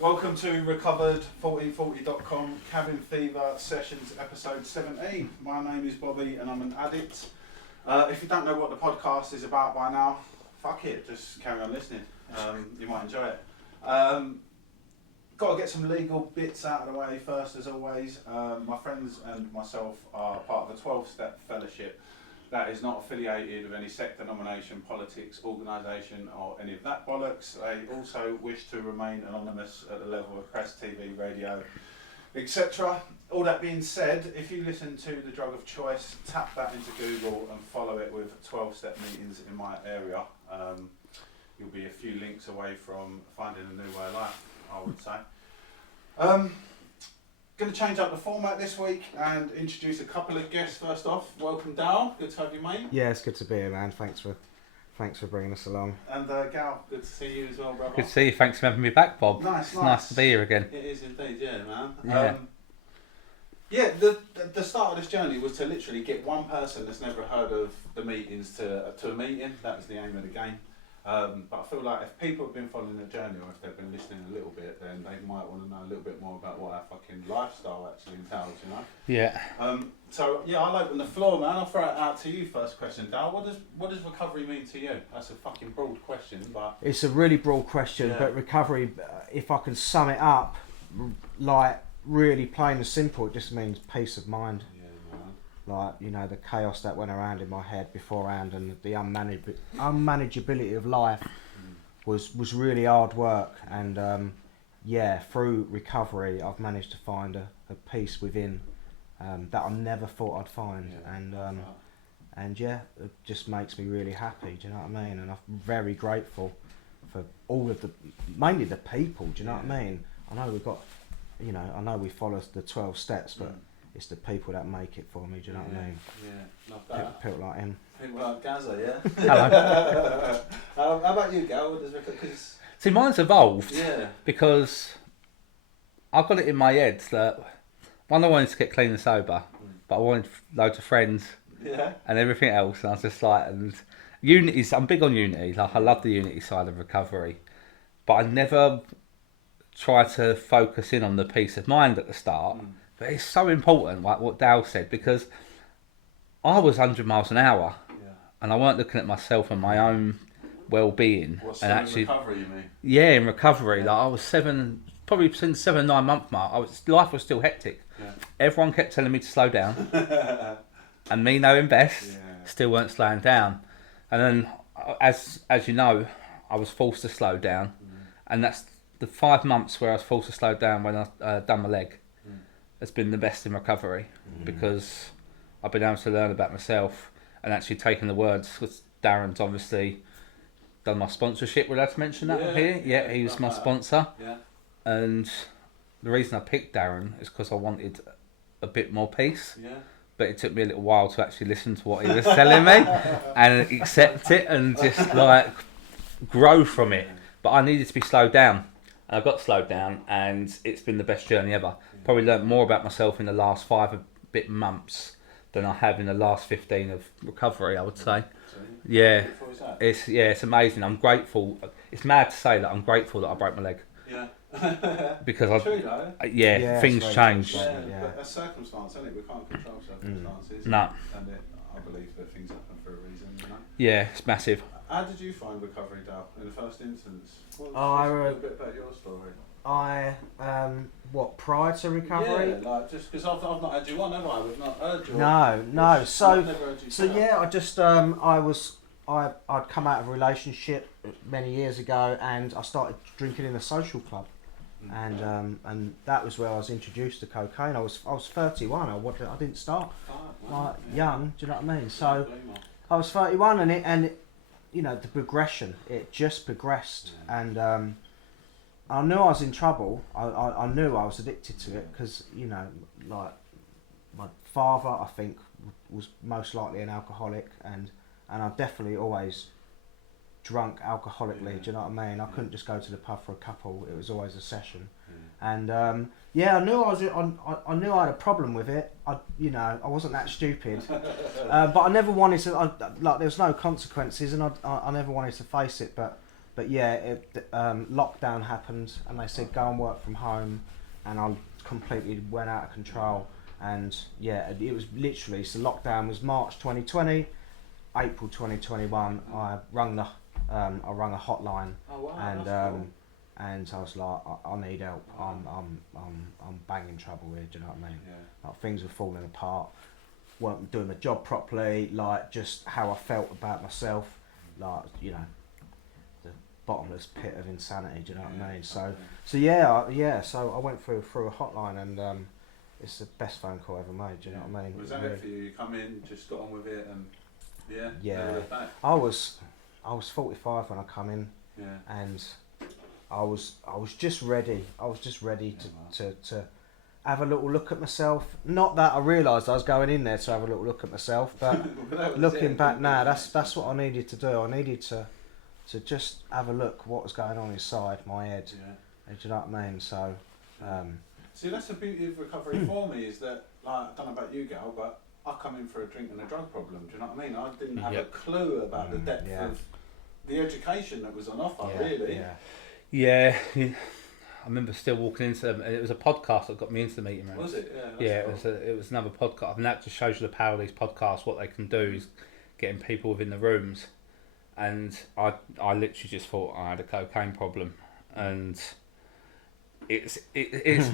Welcome to Recovered1440.com Cabin Fever Sessions episode 17. My name is Bobby and I'm an addict. If you don't know what the podcast is about by now, fuck it, just carry on listening. You might enjoy it. Got to get some legal bits out of the way first as always. My friends and myself are part of a 12-step fellowship that is not affiliated with any sect, denomination, politics, organisation or any of that bollocks. They also wish to remain anonymous at the level of press, TV, radio, etc. All that being said, if you listen to the drug of choice, tap that into Google and follow it with 12-step meetings in my area. You'll be a few links away from finding a new way of life, I would say. Going to change up the format this week and introduce a couple of guests first off. Welcome, Dal. Good to have you, mate. Yeah, it's good to be here, man. Thanks for bringing us along. And Gal, good to see you as well, brother. Good to see you. Thanks for having me back, Bob. Nice. Nice to be here again. It is indeed, yeah, man. Yeah. The start of this journey was to literally get one person that's never heard of the meetings to a meeting. That was the aim of the game. But I feel like if people have been following the journey or if they've been listening a little bit, then they might want to know a little bit more about what our fucking lifestyle actually entails, you know? Yeah. So yeah, I'll open the floor, man. I'll throw it out to you first question, Dal. What does recovery mean to you? That's a fucking broad question, but... It's a really broad question, Yeah. but recovery, if I can sum it up, like really plain and simple, it just means peace of mind. Like, you know, the chaos that went around in my head beforehand and the unmanageability of life was really hard work. And through recovery, I've managed to find a peace within that I never thought I'd find. And it just makes me really happy. Do you know what I mean? And I'm very grateful for all of mainly the people. Do you know what I mean? I know I know we follow the 12 steps, but it's the people that make it for me, do you know what I mean? Yeah, love that. People like him. People like Gaza, yeah? Hello. How about you, Gal? Cause... See, mine's evolved. Yeah. Because I've got it in my head that one, I wanted to get clean and sober, but I wanted loads of friends and everything else. And I was just like, and unity, I'm big on unity. Like, I love the unity side of recovery, but I never try to focus in on the peace of mind at the start. But it's so important, like what Dal said, because I was 100 miles an hour and I weren't looking at myself and my own well-being. What's and actually, in recovery, you mean? Yeah, in recovery. Like I was probably since 7 9 month mark, life was still hectic. Yeah. Everyone kept telling me to slow down. And me knowing best, still weren't slowing down. And then, as you know, I was forced to slow down. And that's the 5 months where I was forced to slow down when I done my leg. It's been the best in recovery because I've been able to learn about myself and actually taking the words, because Darren's obviously done my sponsorship. Would I have to mention that on here? Yeah, he was my sponsor. Yeah. And the reason I picked Darren is because I wanted a bit more peace. Yeah. But it took me a little while to actually listen to what he was telling me and accept it and just like grow from it. But I needed to be slowed down. And I got slowed down and it's been the best journey ever. Probably learnt more about myself in the last 5 months than I have in the last 15 of recovery, I would say. Yeah, it's amazing. I'm grateful. It's mad to say that I'm grateful that I broke my leg. Yeah. Because things change. Yeah. But a circumstance, isn't it? We can't control circumstances. No. And I believe that things happen for a reason, you know? Yeah, it's massive. How did you find recovery, Dal, in the first instance? A little bit about your story. Prior to recovery? Yeah, like just because I've not had you on, have I? We've not heard you. No. I'd come out of a relationship many years ago, and I started drinking in a social club, and that was where I was introduced to cocaine. I was 31. I didn't start young. Do you know what I mean? So I was 31, and it you know, the progression, it just progressed, and I knew I was in trouble. I knew I was addicted to it because, you know, like my father, I think, was most likely an alcoholic, and I definitely always drunk alcoholically. Do you know what I mean? I couldn't just go to the pub for a couple. It was always a session, and I knew I knew I had a problem with it. I wasn't that stupid, but I never wanted to. Like, there was no consequences, and I never wanted to face it. But yeah, lockdown happened, and they said go and work from home, and I completely went out of control. And yeah, it was literally, so lockdown was March 2020, April 2021. I rung a hotline. Oh wow, and that's cool. and I was like, I need help. I'm banging trouble here. Do you know what I mean? Yeah. Like, things were falling apart. Weren't doing my job properly. Like, just how I felt about myself. Like, you know, the bottomless pit of insanity. Do you know what I mean? So So I went through a hotline, and it's the best phone call I ever made. Do you know what I mean? Was that it for you? You come in, just got on with it, and yeah. never looked back. I was 45 when I come in. Yeah. And I was just ready. I was just ready to have a little look at myself. Not that I realised I was going in there to have a little look at myself, but looking back now, that's what I needed to do. I needed to just have a look what was going on inside my head. Yeah. Do you know what I mean? So. See, that's the beauty of recovery for me, is that, like, I don't know about you, Gal, but I come in for a drink and a drug problem. Do you know what I mean? I didn't have a clue about the depth of the education that was on offer, really. Yeah. I remember still walking into them. It was a podcast that got me into the meeting rooms. Was it? Yeah, Cool. it was another podcast, and that just shows you the power of these podcasts. What they can do is getting people within the rooms, and I literally just thought I had a cocaine problem, and it's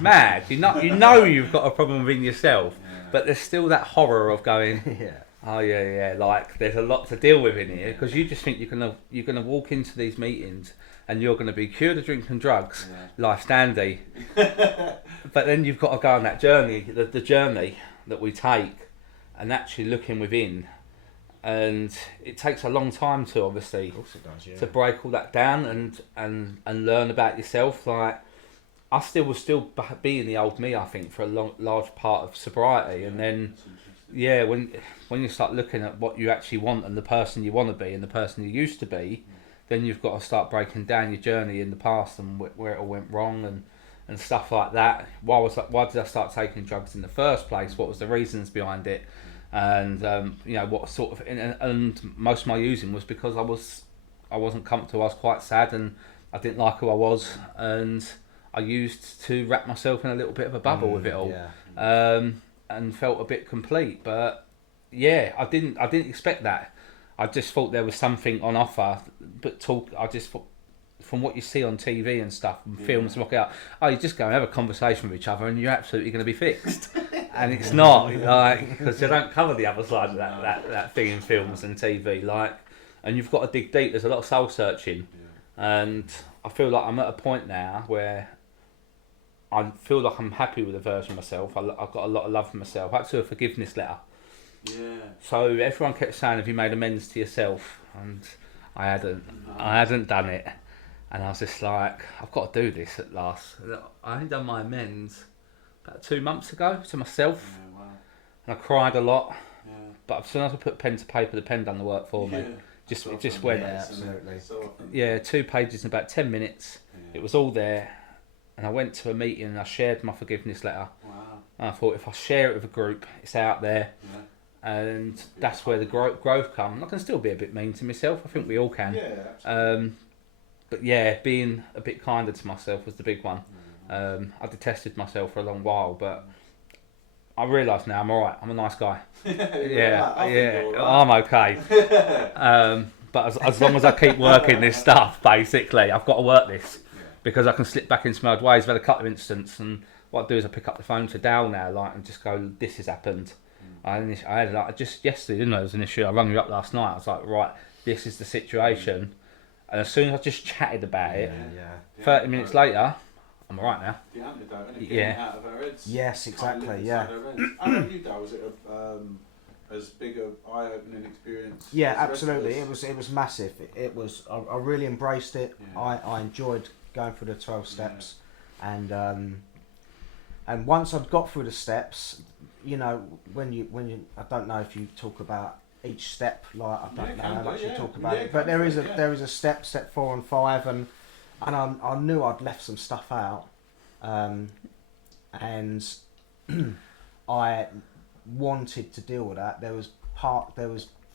mad. You know you've got a problem within yourself, but there's still that horror of going. Oh yeah. Like, there's a lot to deal with in here, because you just think you're gonna walk into these meetings and you're gonna be cured of drinking drugs, life's dandy. But then you've got to go on that journey, the journey that we take, and actually looking within. And it takes a long time to, obviously, Of course it does, to break all that down and learn about yourself. Like, I will still be in the old me, I think, for a large part of sobriety, and then when you start looking at what you actually want and the person you want to be and the person you used to be, then you've got to start breaking down your journey in the past and where it all went wrong and stuff like that. Why did I start taking drugs in the first place? What was the reasons behind it? And what sort of and most of my using was because I wasn't comfortable. I was quite sad and I didn't like who I was, and I used to wrap myself in a little bit of a bubble with it all, and felt a bit complete. But yeah, I didn't expect that. I just thought there was something on offer, but I just thought, from what you see on TV and stuff and films, rock out, you just go and have a conversation with each other and you're absolutely going to be fixed. And it's not, like, because they don't cover the other side of that thing in films and TV, like, and you've got to dig deep. There's a lot of soul searching, and I feel like I'm at a point now where I feel like I'm happy with the version of myself. I've got a lot of love for myself. I had to do a forgiveness letter. Yeah. So everyone kept saying, have you made amends to yourself? And I hadn't. I hadn't done it. And I was just like, I've got to do this at last. I only done my amends about 2 months ago to myself. Yeah, wow. And I cried a lot. Yeah. But as soon as I put pen to paper, the pen done the work for me. Yeah. It just went. Yeah, absolutely. Yeah, 2 pages in about 10 minutes. Yeah. It was all there. And I went to a meeting and I shared my forgiveness letter. Wow. And I thought, if I share it with a group, it's out there. Yeah. And that's where the growth comes. I can still be a bit mean to myself. I think we all can. Yeah, absolutely. But yeah, being a bit kinder to myself was the big one. I detested myself for a long while, but I realise now I'm alright. I'm a nice guy. I'm okay. But as long as I keep working this stuff, basically, I've got to work this, because I can slip back into my old ways. I've had a couple of incidents, and what I do is I pick up the phone to Dal now, like, and just go, this has happened. I had like, just yesterday, didn't I? There was an issue. I rang you up last night. I was like, right, this is the situation. And as soon as I just chatted about it, 30 minutes later, I'm all right now. The antidote, isn't it? Getting out of our heads. Yes, exactly, How about you, Dal? Was it as big an eye-opening experience? Yeah, absolutely. It was massive. It was. I really embraced it. Yeah. I enjoyed going through the 12 steps, and once I'd got through the steps, you know, when you I don't know if you talk about each step, like I don't know how much you talk about it, but there is a step 4 and 5, and I knew I'd left some stuff out, and I wanted to deal with that. There was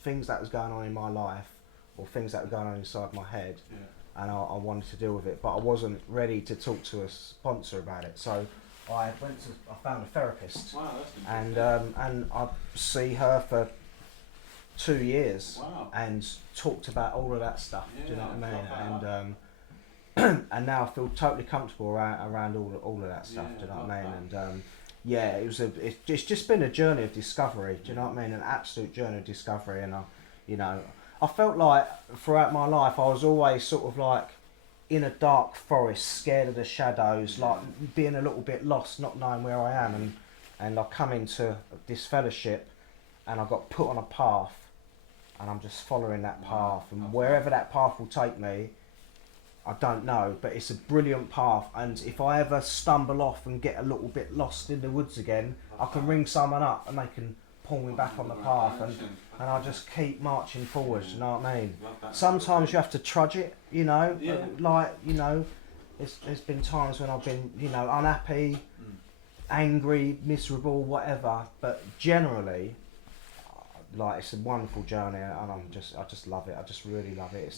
things that was going on in my life, or things that were going on inside my head, and I wanted to deal with it, but I wasn't ready to talk to a sponsor about it. So I found a therapist. Wow, that's and I see her for 2 years, wow. and talked about all of that stuff. Yeah, do you know what I mean? And and now I feel totally comfortable around all of that stuff. Do you know what I mean? And yeah, it's just been a journey of discovery. Do you know what I mean? An absolute journey of discovery. And I felt like throughout my life I was always sort of like in a dark forest, scared of the shadows, like being a little bit lost, not knowing where I am. And I come into this fellowship, and I got put on a path, and I'm just following that path, and wherever that path will take me, I don't know, but it's a brilliant path. And if I ever stumble off and get a little bit lost in the woods again, I can ring someone up and they can pull me back on the path, and I just keep marching forwards. You know what I mean? Sometimes you have to trudge it, you know, like, you know, there's been times when I've been, you know, unhappy, angry, miserable, whatever, but generally, like, it's a wonderful journey, and I just love it. I just really love it.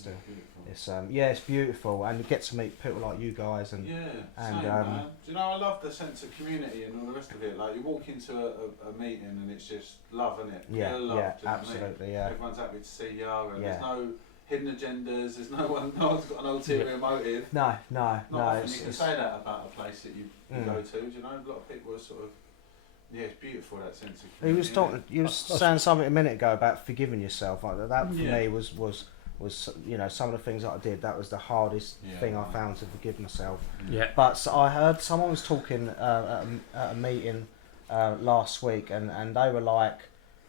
It's beautiful, and you get to meet people like you guys, and same, man. Do you know, I love the sense of community and all the rest of it. Like, you walk into a meeting and it's just love, isn't it? Yeah, pure love, absolutely, yeah. Everyone's happy to see you, and there's no hidden agendas. There's no one's got an ulterior motive. No. Not often you can say that about a place that you go to. Do you know, a lot of people are sort of. Yeah, it's beautiful, that sense of community. You was saying something a minute ago about forgiving yourself. Like that for me was you know, some of the things that I did. That was the hardest thing I found, to forgive myself. Yeah. But so I heard someone was talking at a meeting last week, and they were like,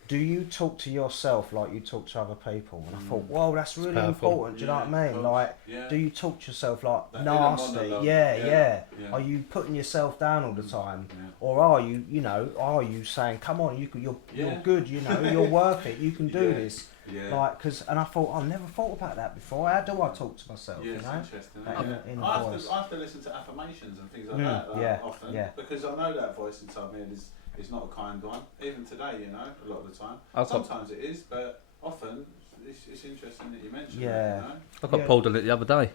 "Do you talk to yourself like you talk to other people?" And I thought, "Whoa, that's really important." Do you know what I mean? Like, do you talk to yourself like that nasty? Yeah. Are you putting yourself down all the time, or are you saying, "Come on, you're good. You know, you're worth it. You can do this." Yeah. Like, and I thought, I never thought about that before. How do I talk to myself? Yeah, you know, it's interesting. I have to listen to affirmations and things like that often, because I know that voice inside me is not a kind one. Even today, you know, a lot of the time. Sometimes it is, but often it's interesting that you mentioned that. You know? I got pulled on it the other day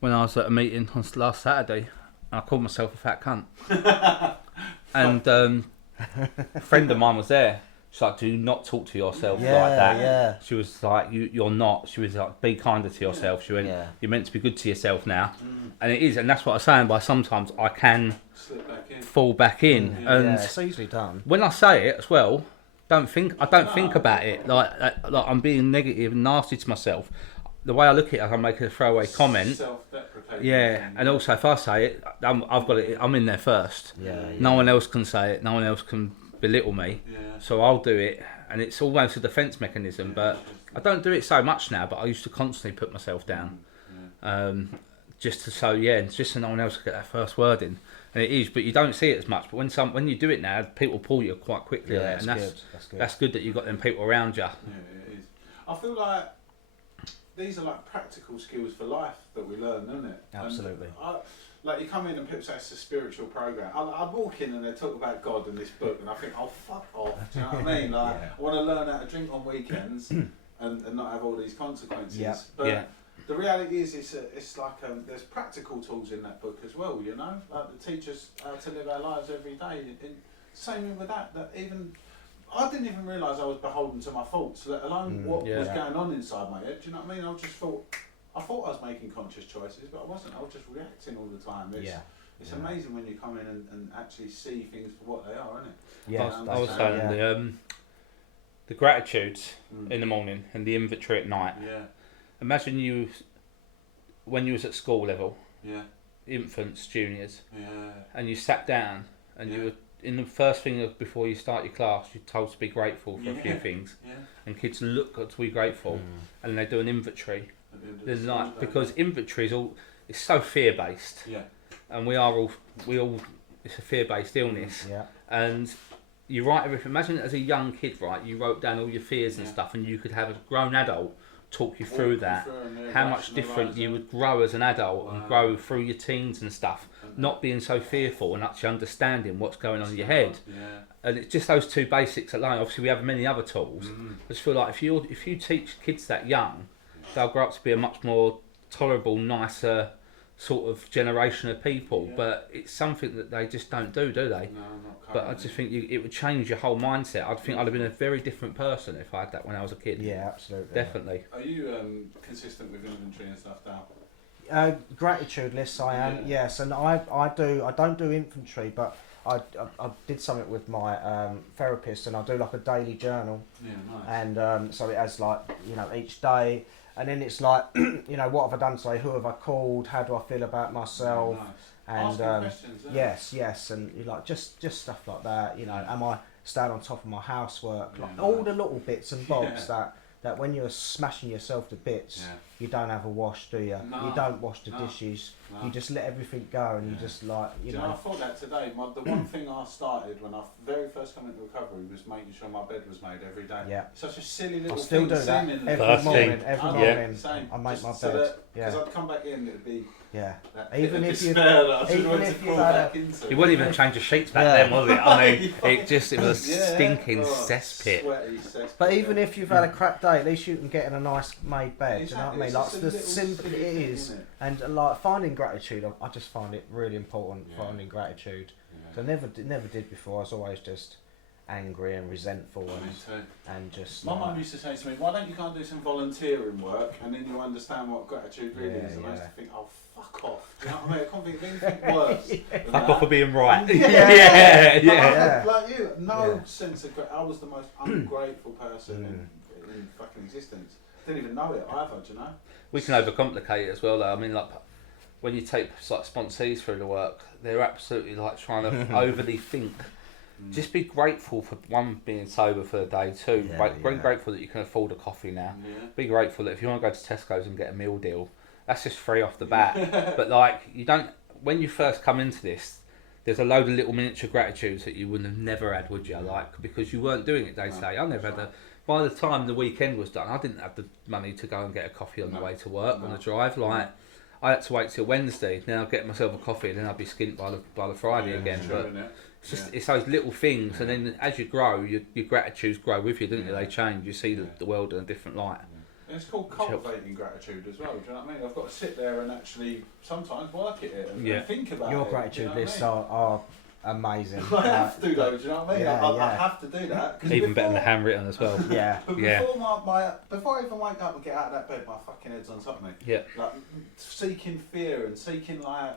when I was at a meeting on last Saturday. And I called myself a fat cunt. And a friend of mine was there. She's like, "Do not talk to yourself like that." Yeah. She was like, "You're not." She was like, "Be kinder to yourself." She went, "You're meant to be good to yourself now," and it is, and that's what I'm saying. By sometimes I can fall back in, and it's easily done. when I say it as well, I don't think about it like I'm being negative and nasty to myself. The way I look at it, I can make a throwaway comment. Self-deprecating. And also if I say it, I've got it. I'm in there first. No one else can say it. No one else can belittle me. So I'll do it, and it's almost a defence mechanism. But I don't do it so much now. But I used to constantly put myself down, just so no one else could get that first word in. And it is, but you don't see it as much. But when you do it now, people pull you quite quickly. Yeah, and that's good that you've got them people around you. Yeah, it is. I feel like these are like practical skills for life that we learn, isn't it? Absolutely. Like, you come in and people say it's a spiritual program. I walk in and they talk about God in this book, and I think, oh, fuck off. Do you know what I mean? Like, I want to learn how to drink on weekends and not have all these consequences. But the reality is, it's like there's practical tools in that book as well. You know, like the teach us how to live our lives every day. Same with that even. I didn't even realise I was beholden to my thoughts, let alone what was going on inside my head. Do you know what I mean? I thought I was making conscious choices, but I wasn't. I was just reacting all the time. It's amazing when you come in and actually see things for what they are, isn't it? Yeah, I was saying the gratitudes in the morning and the inventory at night. Yeah. Imagine you, when you was at school level, infants, juniors, and you sat down and you were, in the first thing before you start your class, you're told to be grateful for a few things, and kids look to be grateful, and they do an inventory. There's like, because inventory is all, it's so fear based. Yeah. And we all it's a fear based illness. Yeah. And you write everything. Imagine as a young kid, right? You wrote down all your fears and stuff, and you could have a grown adult talk you through that. How much different you would grow as an adult and grow through your teens and stuff, not being so fearful and actually understanding what's going on in your head. And it's just those two basics alone. Obviously, we have many other tools. I just feel like if you teach kids that young, they'll grow up to be a much more tolerable, nicer sort of generation of people. But it's something that they just don't do they? No, not but I just think it would change your whole mindset. I think I'd have been a very different person if I had that when I was a kid. Yeah, absolutely. Definitely. Are you consistent with inventory and stuff now? Gratitude lists I am, yes, and I don't do infantry, but I did something with my therapist, and I do like a daily journal. Yeah, nice. And so it has like, you know, each day, and then it's like, you know, what have I done today? Who have I called? How do I feel about myself? Nice. And questions, yes, and you like just stuff like that. You know, am I staying on top of my housework? Yeah, Like nice. all the little bits and bobs that when you're smashing yourself to bits, you don't have a wash, do you? No, you don't wash the no, dishes. no. You just let everything go, and you just like, you Do know. I thought that today. The one thing I started when I very first come into recovery was making sure my bed was made every day. Yeah. Such a silly little I still thing. do that Seemingly. every First morning. thing. Every I know, morning, same. I make Just my so bed. Because I'd come back in, it'd be Yeah. that Even bit of if you- despair that I just even wanted to if crawl you've had back a- into. You wouldn't even change the sheets back then, was it? I mean, it was a Yeah. stinking Oh, cesspit. sweaty cesspit. But even if you've had a crap day, at least you can get in a nice made bed. Do you know what I mean? It's Like just a the little simple it silly thing, is, isn't it? and like finding gratitude, I just find it really important. Yeah. Finding gratitude. Yeah. So I never did before. I was always just angry and resentful Me too. and just. My like, mum used to say to me, "Why don't you go and do some volunteering work, and then you'll understand what gratitude really is?" And I used to think, "Oh, fuck off!" Do you know what I mean? I can't think of anything worse. than Fuck off for being right. Yeah. yeah. But I had, like you, no Yeah. sense of I was the most ungrateful person in fucking existence. Didn't even know it either. Do you know? We can overcomplicate it as well, though. I mean, like when you take like sponsees through the work, they're absolutely like trying to overly think. Just be grateful for one, being sober for the day. Two, be grateful that you can afford a coffee now. Yeah. Be grateful that if you want to go to Tesco's and get a meal deal, that's just free off the bat. But like, you don't. When you first come into this, there's a load of little miniature gratitudes that you wouldn't have never had, would you? Like, because you weren't doing it day to day. I never had the. By the time the weekend was done, I didn't have the money to go and get a coffee on the way to work on the drive. Like, I had to wait till Wednesday. Then I'd get myself a coffee, and then I'd be skint by the Friday again. True, But innit? it's just it's those little things, and then as you grow, your gratitudes grow with you, don't they? They change. You see the world in a different light. And it's called cultivating gratitude as well. Do you know what I mean? I've got to sit there and actually sometimes work at it and think about your it. gratitude do you know lists what are amazing. I mean? I have to though. Do you know what I mean? I have to do that. 'Cause Even better than before- handwritten as well. Yeah. But Yeah. before I even wake up and get out of that bed, my fucking head's on top of me. Yeah. Like seeking fear and seeking like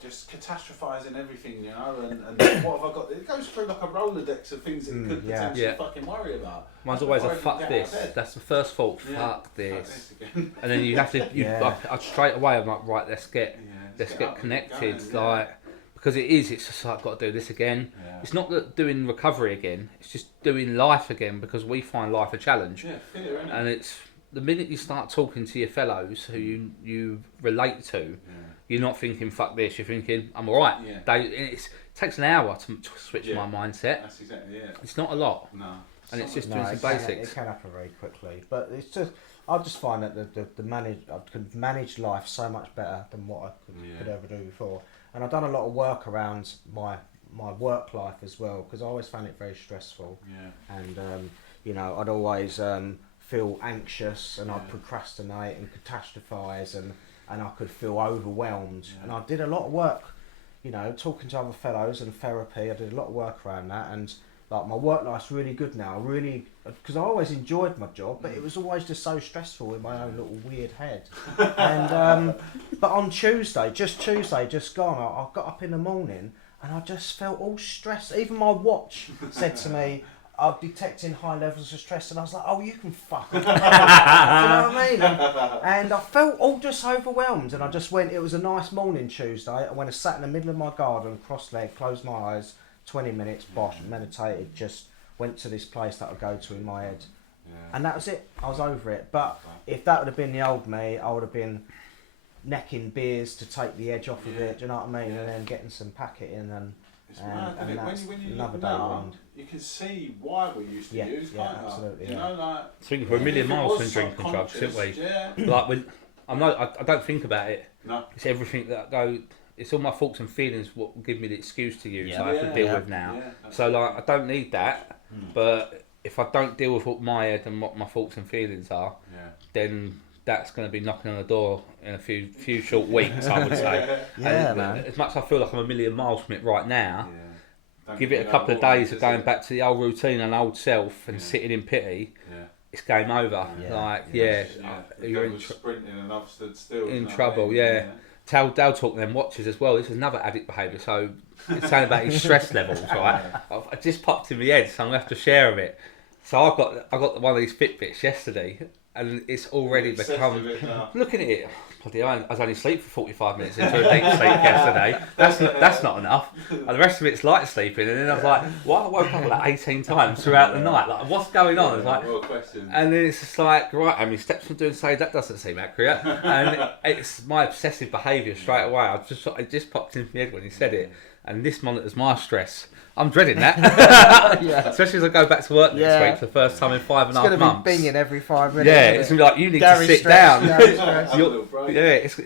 just catastrophizing everything, you know, and what have I got? It goes through like a Rolodex of things that you could potentially fucking worry about. Mine's always a Before I fuck even get out this. of bed. That's the first thought. Yeah. Fuck this. again. And then you have to. I straight away. I'm like, right, let's get up and connected. get going, Like, because it's just like, I've got to do this again. Yeah. It's not that doing recovery again. It's just doing life again, because we find life a challenge. Yeah, fear, innit? And it's the minute you start talking to your fellows who you relate to, you're not thinking fuck this. You're thinking I'm all right. Yeah. It takes an hour to switch my mindset. That's exactly it. It's not a lot. No. And it's just No, doing some basics. It can happen very quickly, but it's just I just find that I could manage life so much better than what I could ever do before, and I've done a lot of work around my work life as well, because I always found it very stressful. Yeah. And you know, I'd always feel anxious, and I'd procrastinate and catastrophise, and I could feel overwhelmed. And I did a lot of work, you know, talking to other fellows and therapy. I did a lot of work around that, and like my work life's really good now. Really, because I always enjoyed my job, but it was always just so stressful in my own little weird head. And but on Tuesday just gone, I got up in the morning and I just felt all stressed. Even my watch said to me, I'm detecting high levels of stress, and I was like, oh, you can fuck off. Do you know what I mean? And I felt all just overwhelmed, and I just went, it was a nice morning Tuesday. I went and sat in the middle of my garden, cross-legged, closed my eyes, 20 minutes, bosh, meditated, just went to this place that I go to in my head. And that was it. I was over it. But if that would have been the old me, I would have been necking beers to take the edge off of it. Do you know what I mean? And then getting some packet in and. It's mad, isn't it? That's When you another look day now, wind. you can see why we used to use, can't you? Absolutely. You know, like Swinging for a million if it miles was from drinking drugs, didn't we? Yeah. Like when I don't think about it. No. It's everything that I go. It's all my thoughts and feelings what will give me the excuse to use. Yeah. I have to deal with now. Yeah, So like I don't need that. But if I don't deal with what my head and what my thoughts and feelings are, then that's going to be knocking on the door in a few short weeks, I would say. Yeah, man. As much as I feel like I'm a million miles from it right now, Don't give it a couple of days of going back to the old routine and old self and sitting in pity. It's game over. You're sprinting and I've stood still. in trouble. They'll talk them watches as well. This is another addict behaviour. So it's saying about his stress levels, right? I just popped in my head, so I'm gonna have to share a bit. So I got one of these Fitbits yesterday, and it's already become. Looking at it, bloody hell, I was only asleep for 45 minutes into a deep sleep yesterday. That's not enough. And the rest of it's light sleeping. And then I was like, why I woke up like 18 times throughout the night? Like, what's going on? It's like, and then it's just like, right, how many steps I'm doing today? That doesn't seem accurate. And it's my obsessive behaviour straight away. It just popped into my head when he said it. And this monitors my stress. I'm dreading that. Especially as I go back to work next week for the first time in 5.5 months. It's going to be binging every 5 minutes. Yeah, it's going to be like, you need Gary to sit stress, down.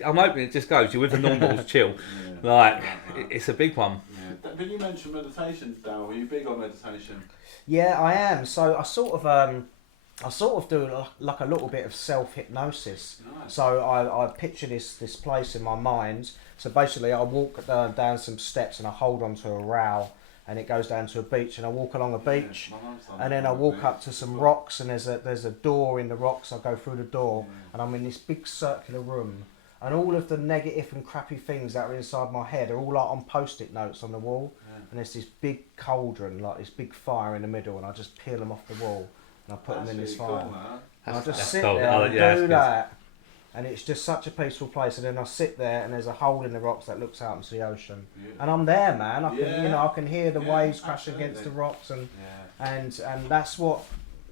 I'm hoping it just goes. You're with the normals, chill. It's a big one. But you mentioned meditation, Dale. Are you big on meditation? Yeah, I am. So I sort of do like a little bit of self-hypnosis. Nice. So I picture this place in my mind. So basically I walk down some steps and I hold onto a rail and it goes down to a beach and I walk along a beach and then I walk up to some rocks and there's a door in the rocks. I go through the door and I'm in this big circular room and all of the negative and crappy things that are inside my head are all like on post-it notes on the wall and there's this big cauldron, like this big fire in the middle and I just peel them off the wall and I put them in this fire. And I just sit there and do that. And it's just such a peaceful place. And then I sit there, and there's a hole in the rocks that looks out into the ocean. And I'm there, man. I can hear the waves crashing against the rocks, and that's what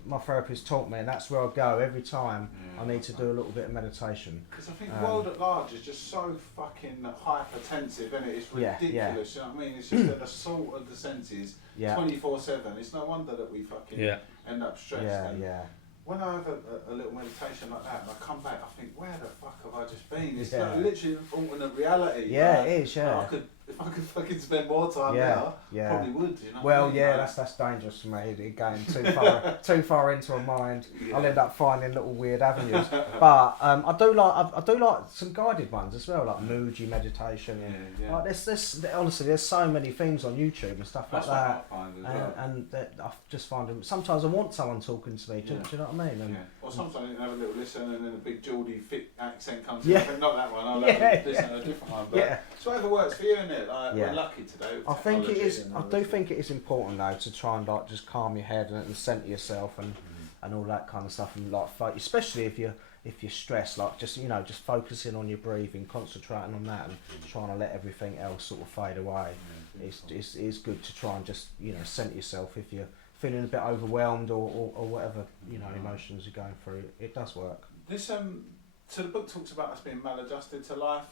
my therapist taught me, and that's where I go every time I need to do a little bit of meditation. Because I think the world at large is just so fucking hypertensive, isn't it? It's ridiculous. You know what I mean? It's just an assault of the senses, 24/7. It's no wonder that we fucking end up stressed. When I have a little meditation like that and I come back, I think, where the fuck have I just been? It's like literally an alternate reality. Yeah, it is, If I could fucking spend more time there, probably would, you know? Well, that's dangerous for me, going too far into a mind. I'll end up finding little weird avenues. But I do like some guided ones as well, like Muji meditation. Like honestly, there's so many things on YouTube and stuff like that. And I just find them. Sometimes I want someone talking to me. Do you know what I mean? And, or sometimes you can have a little listen and then a big Geordie fit accent comes in. I think, not that one. I'll listen to a different one. But it's whatever works for you, isn't it? Like, we're lucky today. I think it is. I do think it is important though to try and like just calm your head and centre yourself and all that kind of stuff and like especially if you're stressed, like just focusing on your breathing, concentrating on that and trying to let everything else sort of fade away. It's good to try and just centre yourself if you're feeling a bit overwhelmed or whatever emotions you're going through. It does work. This so the book talks about us being maladjusted to life.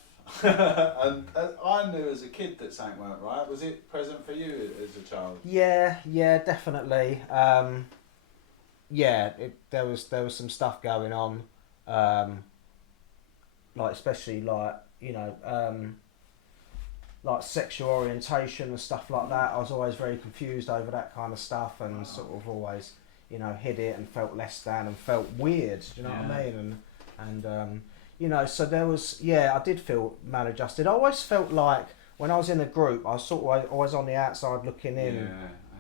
And I knew as a kid that something weren't right. Was it present for you as a child? Yeah, definitely. There was some stuff going on, like especially like like sexual orientation and stuff like that. I was always very confused over that kind of stuff and sort of always hid it and felt less than and felt weird. Do you know what I mean? And so there was, I did feel maladjusted. I always felt like when I was in a group, I was sort of always on the outside looking in.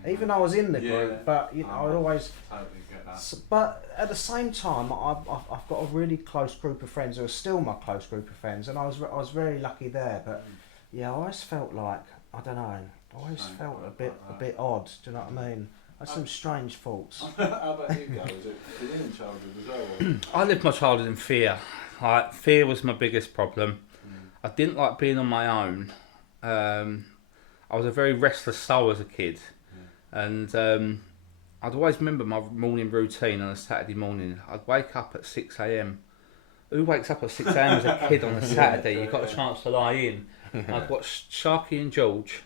Even though I was in the group, but I would always. Totally get that. But at the same time, I've got a really close group of friends who are still my close group of friends, and I was very lucky there. But I always felt like I don't know. I always felt a bit odd. Do you know what I mean? I had some strange thoughts. How about you guys? Was it in childhood as well? I lived my childhood in fear. Like, fear was my biggest problem. I didn't like being on my own. I was a very restless soul as a kid. And I'd always remember my morning routine on a Saturday morning. I'd wake up at 6 a.m. who wakes up at 6 a.m. as a kid on a Saturday? You've got a chance to lie in. I've watched Sharky and George,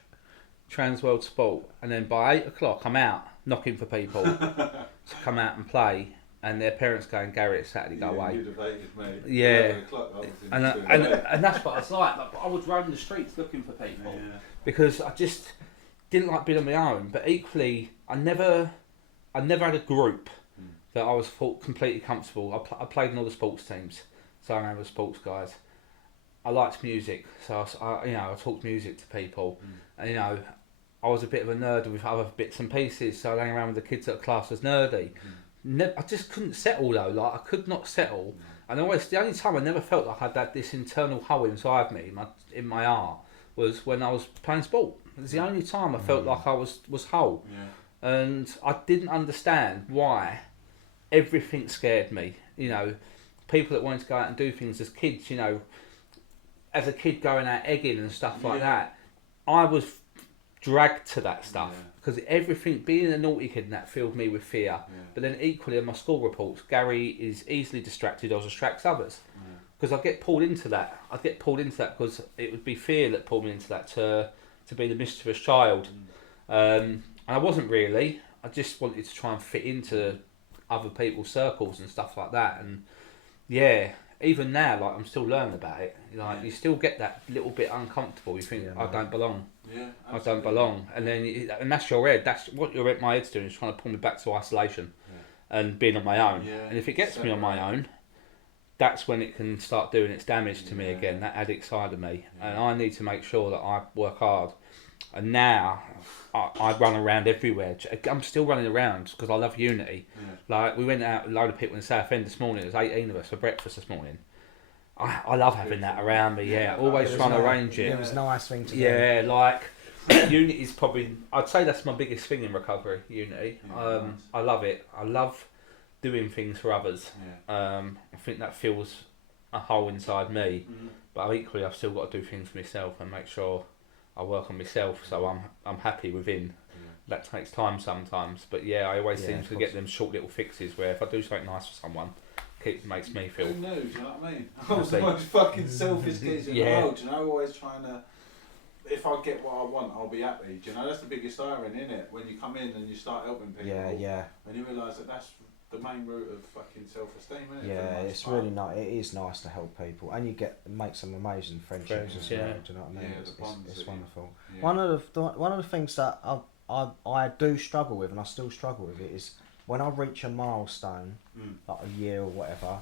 Transworld Sport, and then by 8 o'clock I'm out knocking for people to come out and play, and their parents going, Gary, it's Saturday, go away. You debated me. Yeah, 11 o'clock, I was in and that's what I was like. I would roam the streets looking for people because I just didn't like being on my own. But equally, I never had a group that I was completely comfortable. I played in all the sports teams, so I know the sports guys. I liked music, so I talked music to people, and I was a bit of a nerd with other bits and pieces, so I hang around with the kids at class as nerdy. I just couldn't settle though. Like I could not settle, and the only time I never felt like I'd had this internal hole inside me, in my art, was when I was playing sport. It was the only time I felt like I was whole, and I didn't understand why everything scared me. People that wanted to go out and do things as kids. As a kid going out egging and stuff like that, I was dragged to that stuff because everything, being a naughty kid, and that filled me with fear. But then equally on my school reports, Gary is easily distracted or distracts others, because I get pulled into that. Because it would be fear that pulled me into that to be the mischievous child, and I wasn't really. I just wanted to try and fit into other people's circles and stuff like that. And even now, like, I'm still learning about it. You still get that little bit uncomfortable. You think, I don't belong. Yeah, I don't belong. And then, and that's your head. That's what my head's doing, is trying to pull me back to isolation and being on my own. Yeah. And if it gets me on my own, that's when it can start doing its damage to me again, that addict side of me. And I need to make sure that I work hard. And now I run around everywhere. I'm still running around because I love unity. Like, we went out with a load of people in Southend this morning. There was 18 of us for breakfast this morning. I love having that around me. Always trying to arrange it. It was a nice thing to do. Like unity is probably, I'd say that's my biggest thing in recovery. Unity. I love it. I love doing things for others. I think that fills a hole inside me. But equally, I've still got to do things for myself and make sure I work on myself, so I'm happy within. That takes time sometimes, but I always seem to get them short little fixes where if I do something nice for someone, it makes me feel. Who knows? You know what I mean? I was the most fucking selfish kid in the world. Always trying to. If I get what I want, I'll be happy. That's the biggest irony, isn't it? When you come in and you start helping people. When you realise that that's the main root of fucking self-esteem, isn't it? It's really nice. It is nice to help people, and you make some amazing friendships as well. Do you know what I mean? It's wonderful. One of the things that I do struggle with, and I still struggle with it, is when I reach a milestone, like a year or whatever,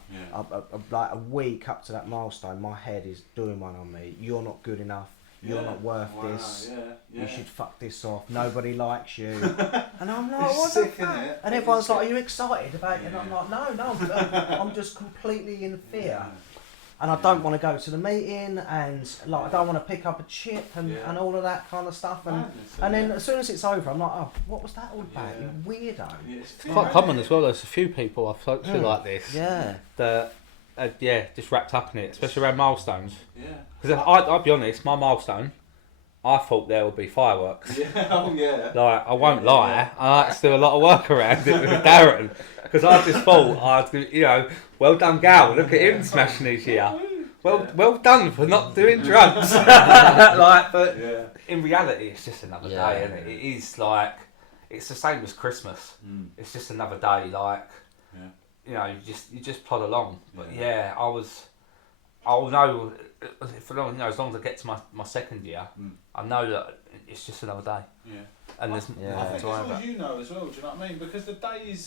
like a week up to that milestone, my head is doing one on me. You're not good enough. You're not worth this. You should fuck this off. Nobody likes you. And I'm like, what the fuck? And everyone's like, are you excited about it? And I'm like, no, I'm just completely in fear. And I don't want to go to the meeting, and like I don't want to pick up a chip and all of that kind of stuff. And then as soon as it's over, I'm like, oh, what was that all about? You weirdo. It's quite common as well. There's a few people I've spoken to like this. That just wrapped up in it, especially around milestones. Because I'll be honest, my milestone, I thought there would be fireworks. Like, I won't lie, I had to do a lot of work around it with Darren. Because I just thought, well done, Gal, look at him smashing his year. Well done for not doing drugs. But in reality, it's just another day, isn't it? It is like, it's the same as Christmas. It's just another day, like, you just plod along. But I'll know, as long as I get to my second year, I know that it's just another day. And there's nothing to worry about. You know as well, do you know what I mean? Because the days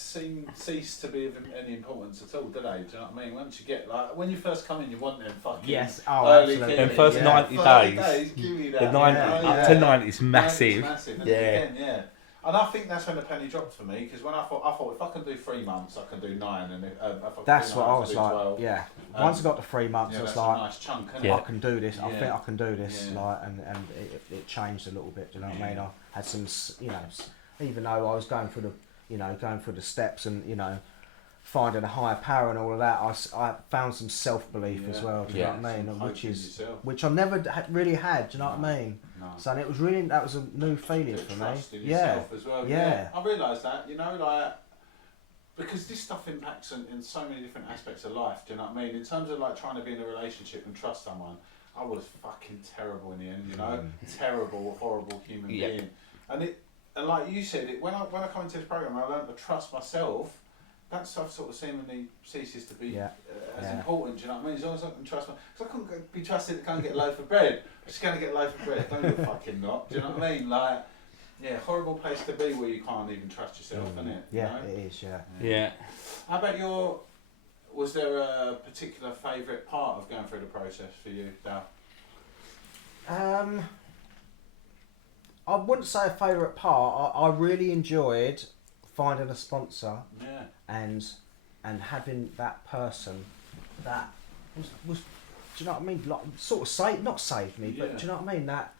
cease to be of any importance at all, do they? Do you know what I mean? Once you get, like, when you first come in, you want them fucking early kids. In first 90 days, give me that. The 90 up to 90 is massive. 90's massive. And I think that's when the penny dropped for me, because when I thought if I can do 3 months, I can do 9, and if I that's do 9, what I was like. 12. Once I got to 3 months, I was like, a nice chunk, I can do this. I think I can do this. Like, and it changed a little bit. Do you know what I mean? I had some, even though I was going through the steps and finding a higher power and all of that, I found some self-belief as well. Do you know what I mean? Which I never really had. Do you know what I mean? No. So that was a new feeling for me. Trust in yourself as well. I realised that, like, because this stuff impacts in so many different aspects of life. Do you know what I mean? In terms of like trying to be in a relationship and trust someone, I was fucking terrible in the end. You know, terrible, horrible human being. And like you said, when I come into this program, I learned to trust myself. That stuff sort of seemingly ceases to be as important. Do you know what I mean? As long as I can trust because I couldn't be trusted to go and get a loaf of bread. I'm just going to get a loaf of bread. Don't you fucking not. Do you know what I mean? Like, yeah, horrible place to be where you can't even trust yourself, isn't it? Yeah, you know? it is. Yeah. How about was there a particular favourite part of going through the process for you, Dal? I wouldn't say a favourite part. I really enjoyed finding a sponsor and having that person that was do you know what I mean? Like sort of not saved me, but do you know what I mean? That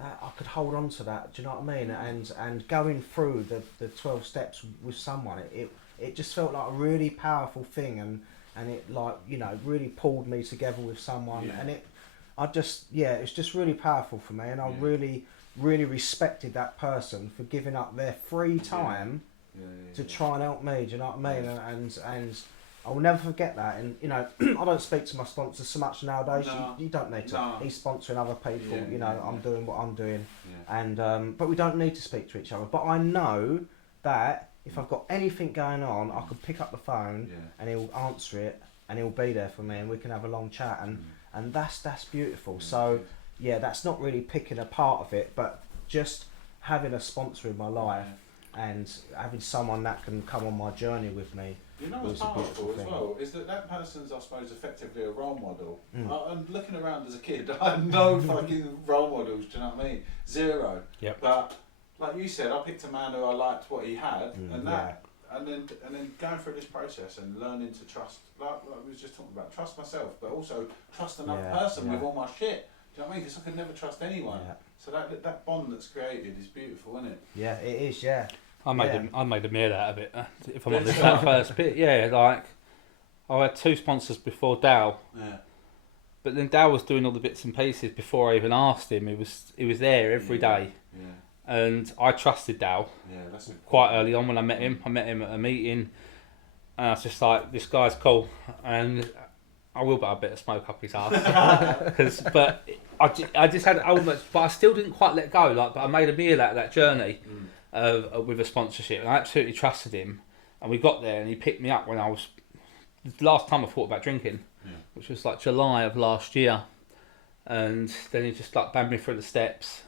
I could hold on to that. Do you know what I mean? And going through the 12 steps with someone, it just felt like a really powerful thing, and it like really pulled me together with someone, and it was just really powerful for me, and I really respected that person for giving up their free time to try and help me. Do you know what I mean? And I will never forget that. And I don't speak to my sponsors so much nowadays. No. You don't need to. No. He's sponsoring other people. I'm doing what I'm doing, and but we don't need to speak to each other. But I know that if I've got anything going on, I can pick up the phone and he'll answer it, and he'll be there for me, and we can have a long chat, and that's beautiful. So that's not really picking a part of it, but just having a sponsor in my life and having someone that can come on my journey with me. You know what's powerful as well is that person's, I suppose, effectively a role model. And looking around as a kid, I had no fucking role models. Do you know what I mean? Zero. Yep. But like you said, I picked a man who I liked what he had, and then going through this process and learning to trust, like we was just talking about, trust myself, but also trust another person with all my shit. Do you know what I mean? Because I could never trust anyone. Yeah. So that bond that's created is beautiful, isn't it? Yeah, it is. Yeah. I made a meal out of it. If I'm honest, that first bit, like I had 2 sponsors before Dal. Yeah. But then Dal was doing all the bits and pieces before I even asked him. He was there every day. Yeah. And I trusted Dal. Yeah, that's quite early on when I met him. I met him at a meeting, and I was just like, "This guy's cool," and I will, but I better smoke up his ass. But I just had elements, but I still didn't quite let go. Like, but I made a meal out of that journey with a sponsorship, and I absolutely trusted him. And we got there, and he picked me up when I was the last time I thought about drinking, which was like July of last year. And then he just like banged me through the steps.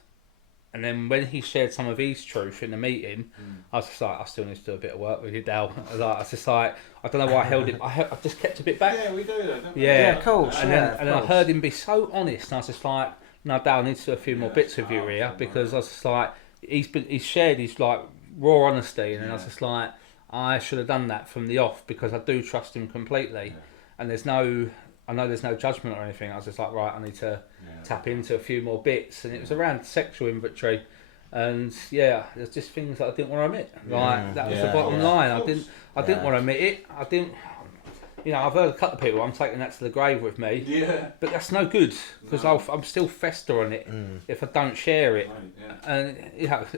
And then when he shared some of his truth in the meeting, I was just like, I still need to do a bit of work with you, Dal. I was just like, I don't know why I held it. I just kept a bit back. Yeah, we do that, don't we? Yeah, of course. And then I heard him be so honest, and I was just like, no, Dal, I need to do a few more bits with you here, because I was just like, he's shared his like raw honesty, and I was just like, I should have done that from the off, because I do trust him completely, and I know there's no judgment or anything. I was just like, right, I need to tap into a few more bits, and it was around sexual inventory, and there's just things that I didn't want to admit. Like that was the bottom line. I didn't want to admit it. I didn't. I've heard a couple of people, I'm taking that to the grave with me. Yeah. But that's no good, because I'm still fester on it if I don't share it. Right, and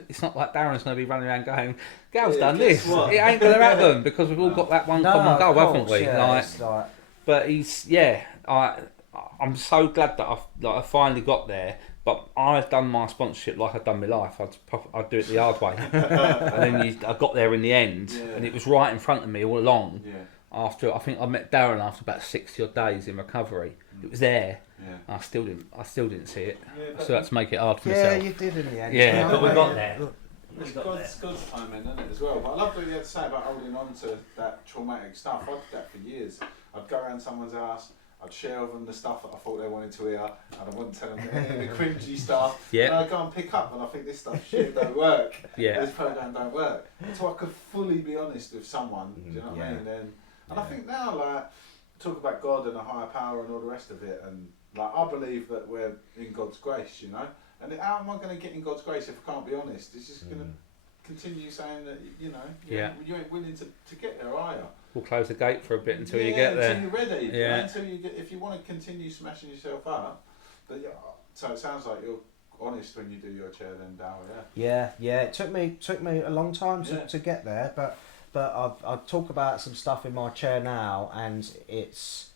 it's not like Darren's going to be running around going, Gal's done this. What? It ain't going to happen, because we've all got that one common goal, haven't we? But I'm so glad that I finally got there. But I've done my sponsorship like I've done my life. I'd do it the hard way. And then I got there in the end, and it was right in front of me all along. Yeah. After I think I met Darren after about 60 odd days in recovery. It was there. Yeah. I still didn't see it. Yeah, so that's make it hard for myself. Yeah, you did in the end. Yeah, but we got there. It's God's timing, isn't it, as well? But I love what you had to say about holding on to that traumatic stuff. I did that for years. I'd go around someone's house, I'd share with them the stuff that I thought they wanted to hear, and I wouldn't tell them any of the cringy stuff. Yeah. And I'd go and pick up, and I think this stuff don't work. Yeah. This program don't work. So I could fully be honest with someone. Do you know what I mean? And I think now, like, talk about God and a higher power and all the rest of it, and like I believe that we're in God's grace, And how am I going to get in God's grace if I can't be honest? It's just going to continue saying that, you ain't willing to get there, are you? We'll close the gate for a bit until you get there. Until you're ready. Yeah. Until you get, if you want to continue smashing yourself up, but so it sounds like you're honest when you do your chair then, Dal. Yeah. It took me a long time to get there, but but I talk about some stuff in my chair now, and it's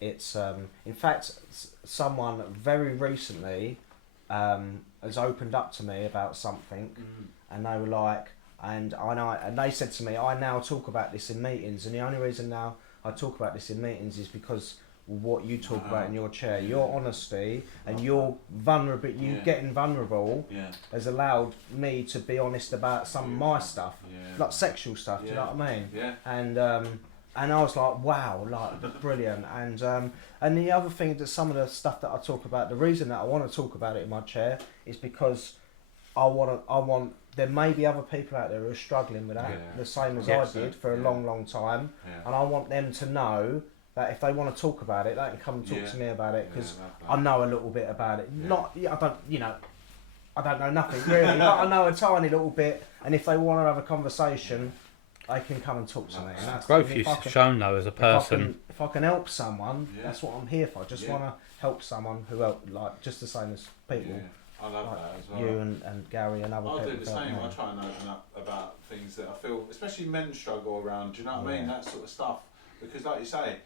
in fact someone very recently has opened up to me about something, and they were like, and they said to me, I now talk about this in meetings, and the only reason now I talk about this in meetings is because what you talk about in your chair, your honesty and your getting vulnerable has allowed me to be honest about some of my stuff, like sexual stuff. Do you know what I mean? Yeah. And I was like, wow, like brilliant. And the other thing, that some of the stuff that I talk about, the reason that I want to talk about it in my chair is because I want. There may be other people out there who are struggling with that, the same as I did for a long time, and I want them to know that if they want to talk about it, they can come and talk to me about it, because I know a little bit about it. I don't know nothing really, but I know a tiny little bit, and if they want to have a conversation, they can come and talk to me. And that's growth you've shown though as a person. If I can help someone, that's what I'm here for. I just want to help someone who just the same as people. I love like that as well. You and Gary and other people. I'll do the same. I try and open up about things that I feel, especially men struggle around. Do you know what I mean? That sort of stuff. Because, like you say,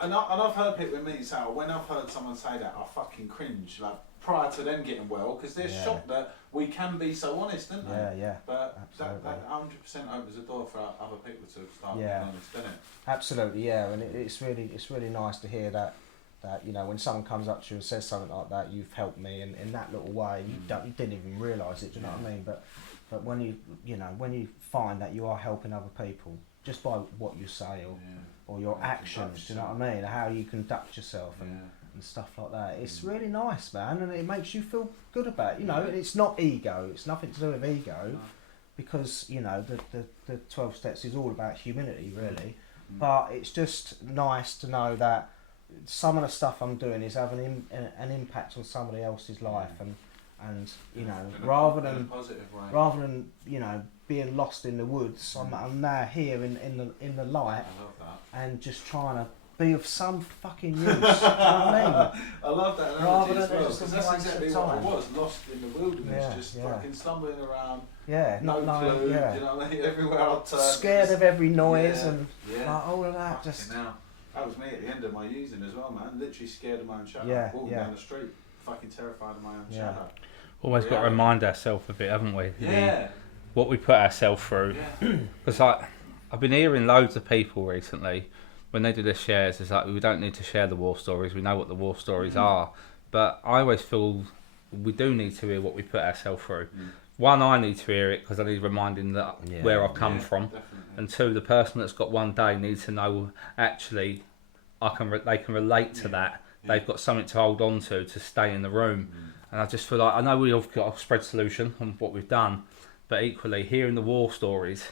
and I've heard people in meetings say, when I've heard someone say that, I fucking cringe. Like prior to them getting well, because they're shocked that we can be so honest, aren't they? Yeah. But that 100% opens the door for other people to start being honest, doesn't it? Absolutely, yeah. And it's really nice to hear that when someone comes up to you and says something like that, you've helped me in that little way. You didn't even realise it. Do you know what I mean? But when you find that you are helping other people just by what you say or your actions, do you know what I mean? How you conduct yourself and stuff like that. It's really nice, man, and it makes you feel good about it. It's not ego. It's nothing to do with ego, because the 12 steps is all about humility, really. But it's just nice to know that some of the stuff I'm doing is having an impact on somebody else's life, and rather than being lost in the woods, I'm now here in the light. I love that. And just trying to be of some fucking use. You know what I mean? I love that analogy as well, because that's exactly what I was, lost in the wilderness, fucking stumbling around. No clue. You know what I mean? Everywhere I turn, scared of every noise and like all of that. That was me at the end of my using as well, man. Literally scared of my own shadow. Walking down the street, fucking terrified of my own shadow. Always got to remind ourselves of it, haven't we? Yeah. What we put ourselves through. Because I've been hearing loads of people recently, when they do their shares, it's like, we don't need to share the war stories. We know what the war stories are. But I always feel we do need to hear what we put ourselves through. One, I need to hear it because I need reminding that where I've come from. Definitely. And two, the person that's got one day needs to know actually they can relate to that. They've got something to hold on to stay in the room. And I just feel like, I know we've got a spread solution on what we've done, but equally hearing the war stories,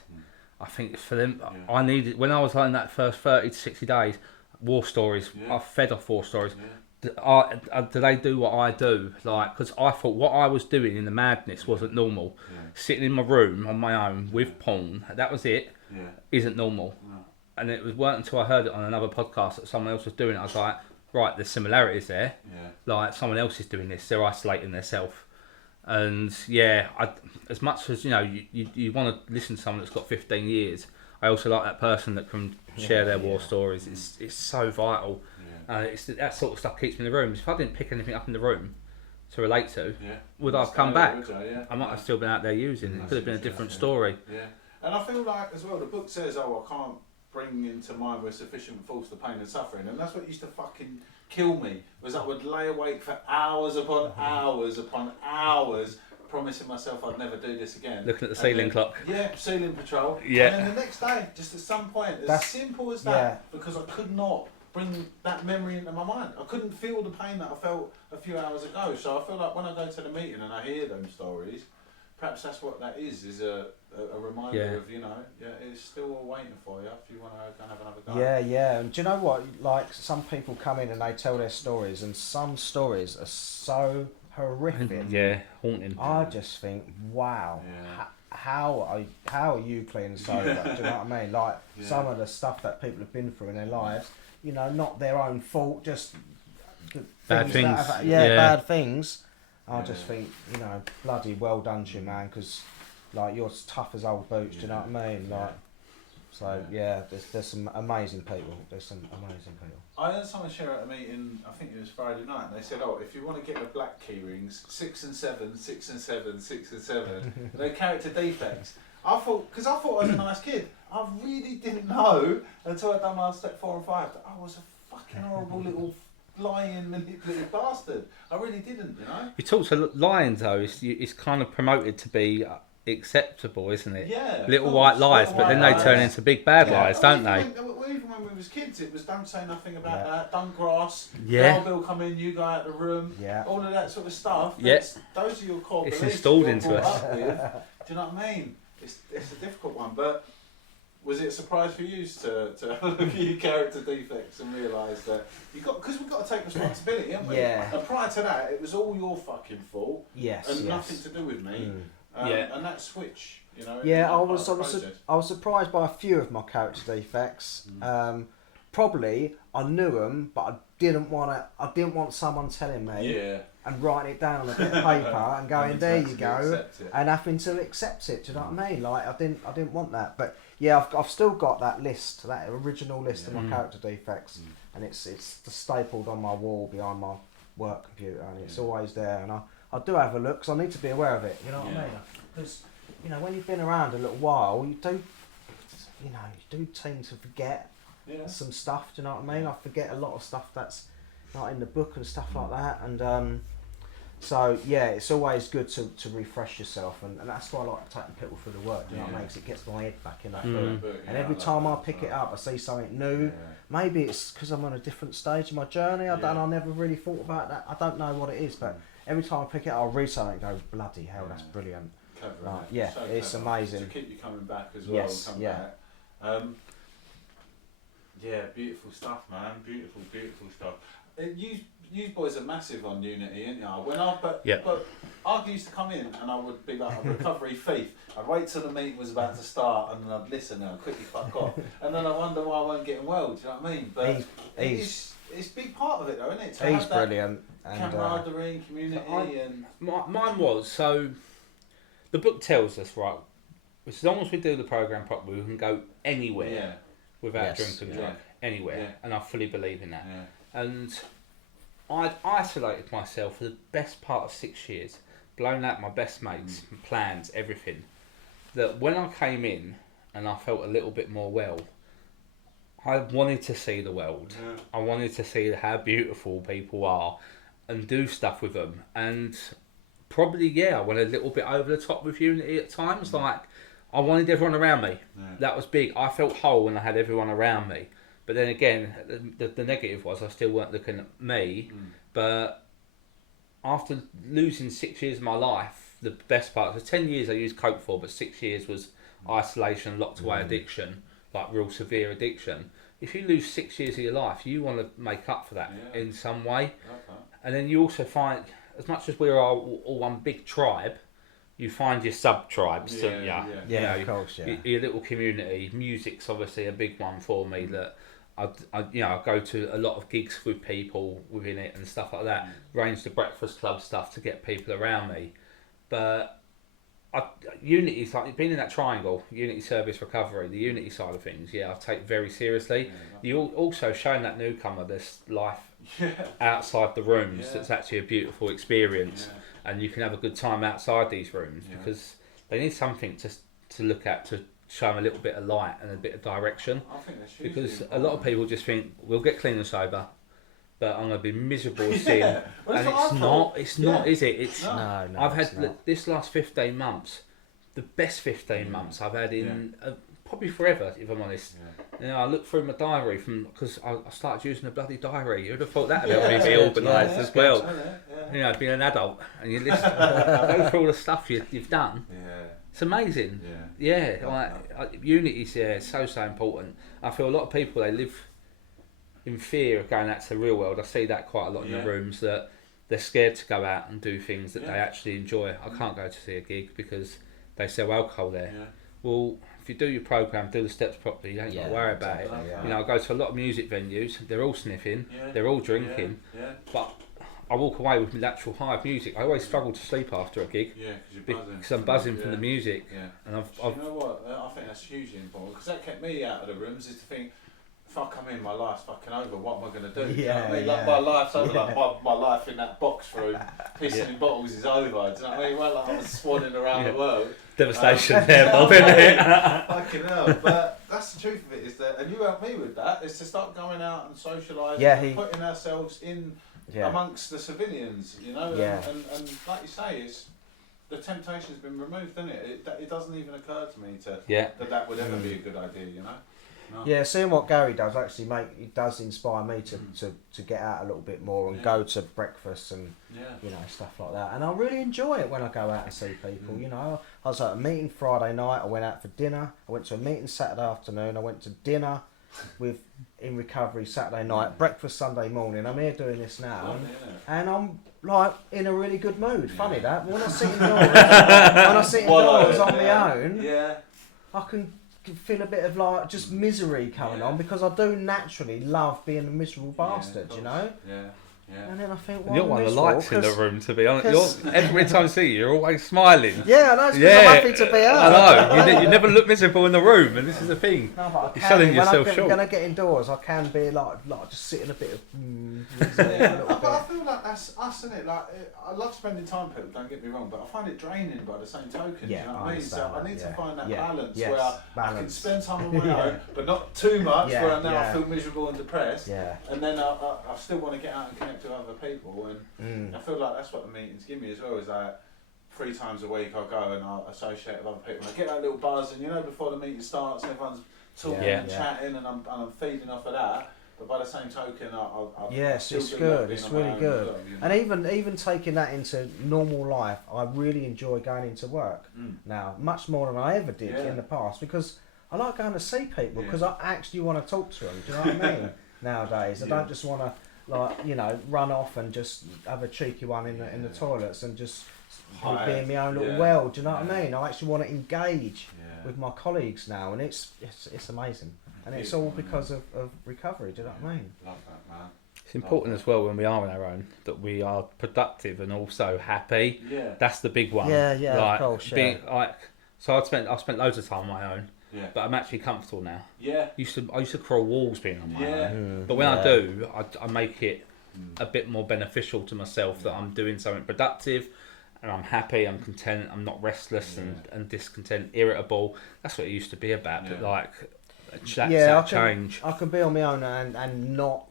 I think for them, I needed, when I was like in that first 30 to 60 days, war stories, I fed off war stories. Do they do what I do? Like, because I thought what I was doing in the madness wasn't normal. Sitting in my room on my own with porn, that was it, isn't normal. And it weren't until I heard it on another podcast that someone else was doing it, I was like, right, there's similarities there. Like, someone else is doing this, they're isolating themselves. And as much as you want to listen to someone that's got 15 years, I also like that person that can share their war stories. It's so vital. It's that sort of stuff keeps me in the room. If I didn't pick anything up in the room to relate to, would I have come back? I might have still been out there using it. Could have been a different story. And I feel like as well, the book says, I can't bring into mind with sufficient force the pain and suffering, and that's what used to fucking kill me, was I would lay awake for hours upon hours promising myself I'd never do this again. Looking at the ceiling clock. Ceiling patrol. And then the next day, just at some point, as simple as that, because I could not bring that memory into my mind. I couldn't feel the pain that I felt a few hours ago. So I feel like when I go to the meeting and I hear them stories, perhaps that's what that is a reminder of, it's still all waiting for you if you want to go and have another go. And do you know what? Like, some people come in and they tell their stories, and some stories are so horrific. Haunting. I just think, wow, how are you clean and sober? Do you know what I mean? Like, some of the stuff that people have been through in their lives, not their own fault, just bad things. Bad things. I just think, bloody well done to you, man, because like you're as tough as old boots. Do you know what I mean? Like, so yeah, there's some amazing people. There's some amazing people. I heard someone share at a meeting, I think it was Friday night, and they said, oh, if you want to get the black key rings, 6 and 7, 6 and 7, 6 and 7, they're character defects. I thought I was a nice kid. I really didn't know until I'd done my step 4 and 5 that I was a fucking horrible little lying, manipulative bastard. I really didn't, you know? You talk to lions though, it's kind of promoted to be acceptable, isn't it? Yeah. Little white lies, but then they turn into big bad lies, don't they? Even when we was kids, it was don't say nothing about that, don't grass, Yeah. Bill come in, you go out the room, all of that sort of stuff. Yes. Those are your core It's beliefs installed you're into brought us. up with. Do you know what I mean? It's a difficult one, but was it a surprise for you to look at your character defects and realise that because we've got to take responsibility, haven't we? Yeah. And prior to that, it was all your fucking fault. Yes. And nothing to do with me. And that switch, you know. Yeah, I was surprised by a few of my character defects. Probably I knew them, but I didn't want someone telling me and writing it down on a bit of paper and going, there you go, and having to accept it. Do you know what I mean? Like I didn't want that, but yeah, I've still got that list, that original list of my character defects, and it's stapled on my wall behind my work computer, and it's always there. And I do have a look because I need to be aware of it. You know what I mean? Because when you've been around a little while, you do tend to forget some stuff. Do you know what I mean? I forget a lot of stuff that's not in the book and stuff like that. And so yeah, it's always good to refresh yourself, and that's why I like taking people through the work. Do you know what I mean? 'Cause it gets my head back in that book. And every time I pick it up, I see something new. Maybe it's because I'm on a different stage of my journey. I never really thought about that. I don't know what it is, but every time I pick it up, I'll read something and go, bloody hell, that's brilliant. Right, yeah, so it's amazing. To keep you coming back as well. Yes, and back. Yeah, beautiful stuff, man. Beautiful stuff. You boys are massive on Unity, aren't you? But I used to come in and I would be like a recovery thief. I'd wait till the meeting was about to start and then I'd listen and I'd quickly fuck off. And then I wonder why I wasn't getting well, do you know what I mean? But it's a big part of it though, isn't it? He's brilliant. Camaraderie, community and... Mine was, so the book tells us, right, as long as we do the programme properly, we can go anywhere without drinking drug, anywhere. And I fully believe in that. And I'd isolated myself for the best part of 6 years, blown out my best mates, plans, everything. That when I came in and I felt a little bit more well, I wanted to see the world. I wanted to see how beautiful people are and do stuff with them. And probably, I went a little bit over the top with Unity at times. Like, I wanted everyone around me. That was big. I felt whole when I had everyone around me. But then again, the negative was I still weren't looking at me. But after losing 6 years of my life, the best part, so 10 years I used coke for, but 6 years was isolation, locked away addiction, like real severe addiction. If you lose 6 years of your life, you want to make up for that in some way. And then you also find, as much as we're all one big tribe, you find your sub-tribes, don't you? Of course, your little community. Music's obviously a big one for me, that I go to a lot of gigs with people within it and stuff like that. Arrange the breakfast club stuff to get people around me. But Unity's like, being in that triangle, Unity Service Recovery, the Unity side of things, I take very seriously. You also showing that newcomer this life outside the rooms, that's actually a beautiful experience, and you can have a good time outside these rooms, because they need something to look at, to show them a little bit of light and a bit of direction. I think that's because a lot of people just think, we'll get clean and sober, but I'm going to be miserable as sin. And it's not, is it? It's No, I've had this last 15 months, the best 15 months I've had in probably forever, if I'm honest. I look through my diary because I started using a bloody diary. You'd have thought that would help me be organised as well. Being an adult and you listen, go through all the stuff you've done. It's amazing. Unity's so important. I feel a lot of people, they live in fear of going out to the real world. I see that quite a lot in the rooms, that they're scared to go out and do things that they actually enjoy. I can't go to see a gig because they sell alcohol there. Well, if you do your programme, do the steps properly, you don't got to worry about it. I go to a lot of music venues, they're all sniffing, they're all drinking, but I walk away with my natural high of music. I always struggle to sleep after a gig. Yeah, because you're buzzing. Because I'm buzzing from the music. Yeah. And You know what? I think that's hugely important because that kept me out of the rooms. Is to think, if I come in, my life's fucking over. What am I going to do? Do you know what I mean? Like my life's over. Like my life in that box room, pissing in bottles is over. Do you know what I mean? Well, like I was swanning around the world. Devastation there, Bob, isn't it? Fucking hell. But that's the truth of it. Is that, and you helped me with that. Is to start going out and socialising, and putting ourselves in amongst the civilians. You know, and like you say, it's. The temptation's been removed, isn't it? It doesn't even occur to me that would ever be a good idea, you know? No. Yeah, seeing what Gary does actually it does inspire me to get out a little bit more and go to breakfast and you know, stuff like that. And I really enjoy it when I go out and see people. You know, I was at a meeting Friday night. I went out for dinner. I went to a meeting Saturday afternoon. I went to dinner in recovery Saturday night, breakfast Sunday morning. I'm here doing this now, and I'm like in a really good mood. Funny that when I sit indoors, on my own, I can feel a bit of like just misery coming on because I do naturally love being a miserable bastard, you know. And then I think, well, you're one of the lights in the room, to be honest. Every time I see you, you're always smiling. Yeah, I know, it's because I'm happy to be out. I know, you never look miserable in the room, and this is the thing. No, but you're selling yourself short. When I get indoors, I can be like just sitting a bit of... But I feel like that's us, isn't it? Like, I love spending time with people, don't get me wrong, but I find it draining by the same token, you know what I mean? So I need to find that balance where I can spend time on my own, but not too much, where I feel miserable and depressed, and then I still want to get out and connect with other people, and I feel like that's what the meetings give me as well, is like 3 times a week I'll go and I'll associate with other people, and I get that little buzz, and you know, before the meeting starts and everyone's talking and chatting, and I'm feeding off of that, but by the same token I'll yes, it's good, it's really good, well, you know? And even taking that into normal life, I really enjoy going into work now, much more than I ever did in the past, because I like going to see people, because I actually want to talk to them, do you know what I mean? Nowadays, I don't just want to, like, you know, run off and just have a cheeky one in the toilets and just be in my own little world. Do you know what I mean? I actually want to engage with my colleagues now, and it's amazing, and it's all because of recovery. Do you know what I mean? Love that, man. It's important as well when we are on our own that we are productive and also happy. Yeah, that's the big one. Yeah, like, of course. So I've spent loads of time on my own. Yeah. But I'm actually comfortable now. Yeah. I used to crawl walls being on my own. But when I do, I make it a bit more beneficial to myself that I'm doing something productive, and I'm happy, I'm content, I'm not restless and discontent, irritable. That's what it used to be about. But like, that change. I can be on my own and not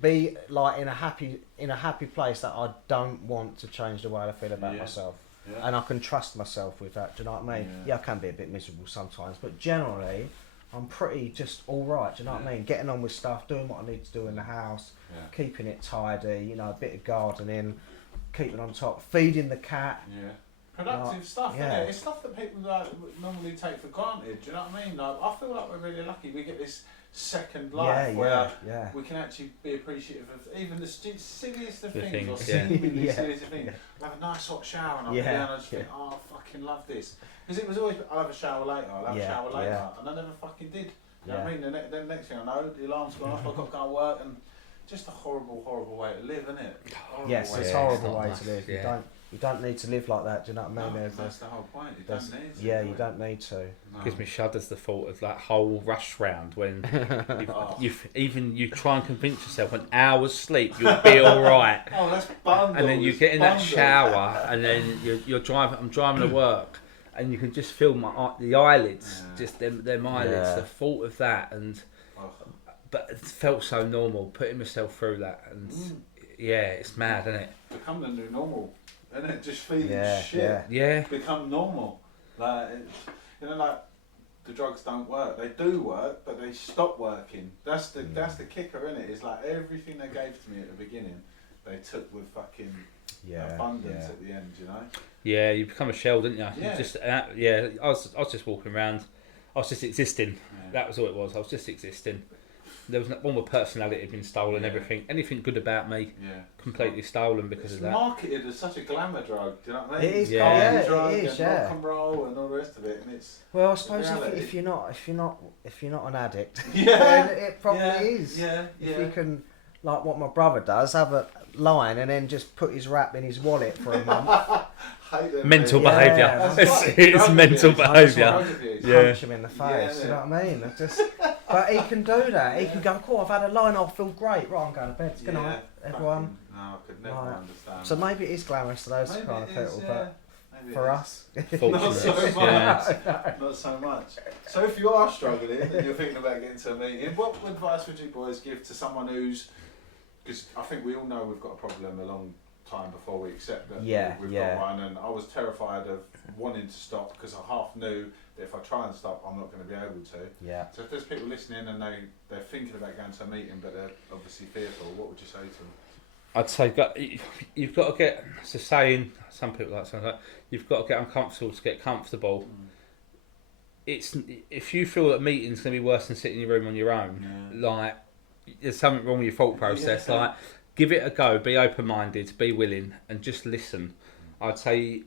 be like in a happy place that I don't want to change the way I feel about myself. Yeah. And I can trust myself with that, do you know what I mean? Yeah, I can be a bit miserable sometimes, but generally, I'm pretty just alright, do you know what I mean? Getting on with stuff, doing what I need to do in the house, keeping it tidy, you know, a bit of gardening, keeping on top, feeding the cat. Yeah. Productive stuff, isn't it? It's stuff that people like, normally take for granted, do you know what I mean? Like, I feel like we're really lucky. We get this second life where we can actually be appreciative of even the silliest of things, or seemingly silliest of things. I'll have a nice hot shower and I'll be down and I just think, oh, I fucking love this. Because it was always, I'll have a shower later, and I never fucking did. You know what I mean? Then next thing I know, the alarm's gone off, I've got to go to work, and just a horrible, horrible way to live, isn't it? Yes, it's a horrible way to live. You don't need to live like that, do you know what I mean? No, that's the whole point, you don't need to. Yeah, you don't need to. No. Gives me shudders the thought of that whole rush round when you try and convince yourself an hour's sleep you'll be alright. Oh, that's bundles. And then you get in that shower and then I'm driving to work and you can just feel the eyelids, just them eyelids, the thought of that, and but it felt so normal, putting myself through that, and it's mad, isn't it? Become the new normal. And it just feeling become normal. Like, you know, like the drugs don't work. They do work, but they stop working. That's the kicker, isn't it? It's like everything they gave to me at the beginning, they took with fucking abundance at the end. You know. Yeah, you become a shell, didn't you? Yeah. You just I was just walking around. I was just existing. Yeah. That was all it was. I was just existing. There was all my personality had been stolen. Everything, anything good about me, completely stolen because of that. It's marketed as such a glamour drug. Do you know what I mean? It is. It is. Rock and roll and all the rest of it, and it's. Well, I suppose if you're not an addict, then it probably is. Yeah. If you can, like what my brother does, have line and then just put his rap in his wallet for a month. Mental Yeah. behaviour. It's mental behaviour. Punch him in the face, you know what I mean? But he can do that. He can go, cool, I've had a line, I'll feel great. Right, I'm going to bed. Good night, everyone. No, I could never understand. So maybe it is glamorous to those kind of people, but for us, not so much. Yeah. Not so much. So if you are struggling and you're thinking about getting to a meeting, what advice would you boys give to someone who's, because I think we all know we've got a problem a long time before we accept that we've got one, and I was terrified of wanting to stop because I half knew that if I try and stop I'm not going to be able to. Yeah. So if there's people listening and they're thinking about going to a meeting but they're obviously fearful, what would you say to them? I'd say you've got to get, it's a saying, some people like saying that, you've got to get uncomfortable to get comfortable. It's, if you feel that meeting's going to be worse than sitting in your room on your own, like, there's something wrong with your thought process, like, give it a go, be open-minded, be willing, and just listen. I'd say,